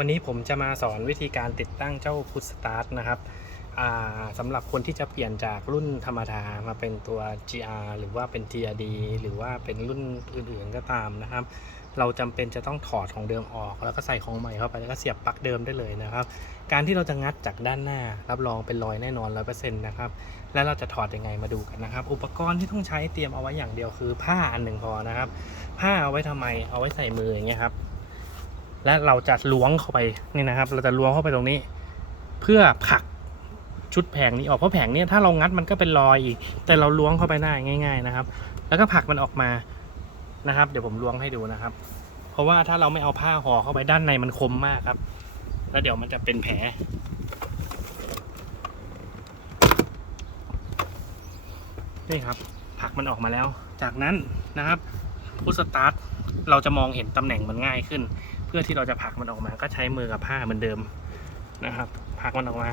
วันนี้ผมจะมาสอนวิธีการติดตั้งเจ้าพุทสตาร์ทนะครับสำหรับคนที่จะเปลี่ยนจากรุ่นธรรมดามาเป็นตัว GR หรือว่าเป็น TRD หรือว่าเป็นรุ่นอื่นๆก็ตามนะครับ เราจำเป็นจะต้องถอดของเดิมออก แล้วก็ใส่ของใหม่เข้าไปแล้วก็เสียบปลั๊กเดิมได้เลยนะครับ การที่เราจะงัดจากด้านหน้า รับรองเป็นรอยแน่นอน100%นต์นะครับแล้วเราจะถอดยังไงมาดูกันนะครับ อุปกรณ์ที่ต้องใช้เตรียมเอาไว้อย่างเดียวคือผ้าอันหนึ่งพอนะครับ ผ้าเอาไว้ทำไมเอาไว้ใส่มืออย่างเงี้ยครับ และเราจะล้วงเข้าไปนี่นะครับ เราจะล้วงเข้าไปตรงนี้ เพื่อผลักชุดแผงนี้ออกเพราะแผงนี้ถ้าเรางัดมันก็เป็นรอยอีก แต่เราล้วงเข้าไปได้ง่าย ๆนะครับ แล้วก็ผลักมันออกมานะครับ เดี๋ยวผมล้วงให้ดูนะครับ เพราะว่าถ้าเราไม่เอาผ้าห่อเข้าไปด้านในมันคมมากครับ แล้วเดี๋ยวมันจะเป็นแผลนี่ครับผลักมันออกมาแล้ว จากนั้นนะครับพุทสตาร์ท เราจะมองเห็นตำแหน่งมันง่ายขึ้น เพื่อที่เราจะผลักมันออกมา ก็ใช้มือกับผ้าเหมือนเดิมนะครับผลักมันออกมา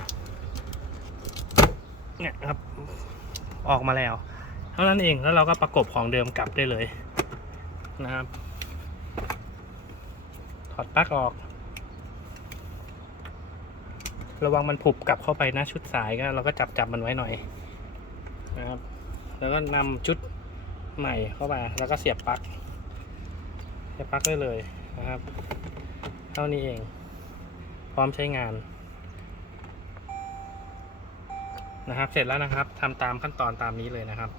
เนี่ยครับออกมาแล้ว เท่านั้นเองแล้วเราก็ประกบของเดิมกลับได้เลยนะครับถอดปลั๊กออก ระวังมันผุบกลับเข้าไปนะชุดสายก็เราก็จับจับมันไว้หน่อยนะครับ แล้วก็นำชุดใหม่เข้ามาแล้วก็เสียบปลั๊ก จะปลั๊กได้เลยนะครับ เท่านี้เอง พร้อมใช้งาน นะครับ เสร็จแล้วนะครับทำตามขั้นตอนตามนี้เลยนะครับ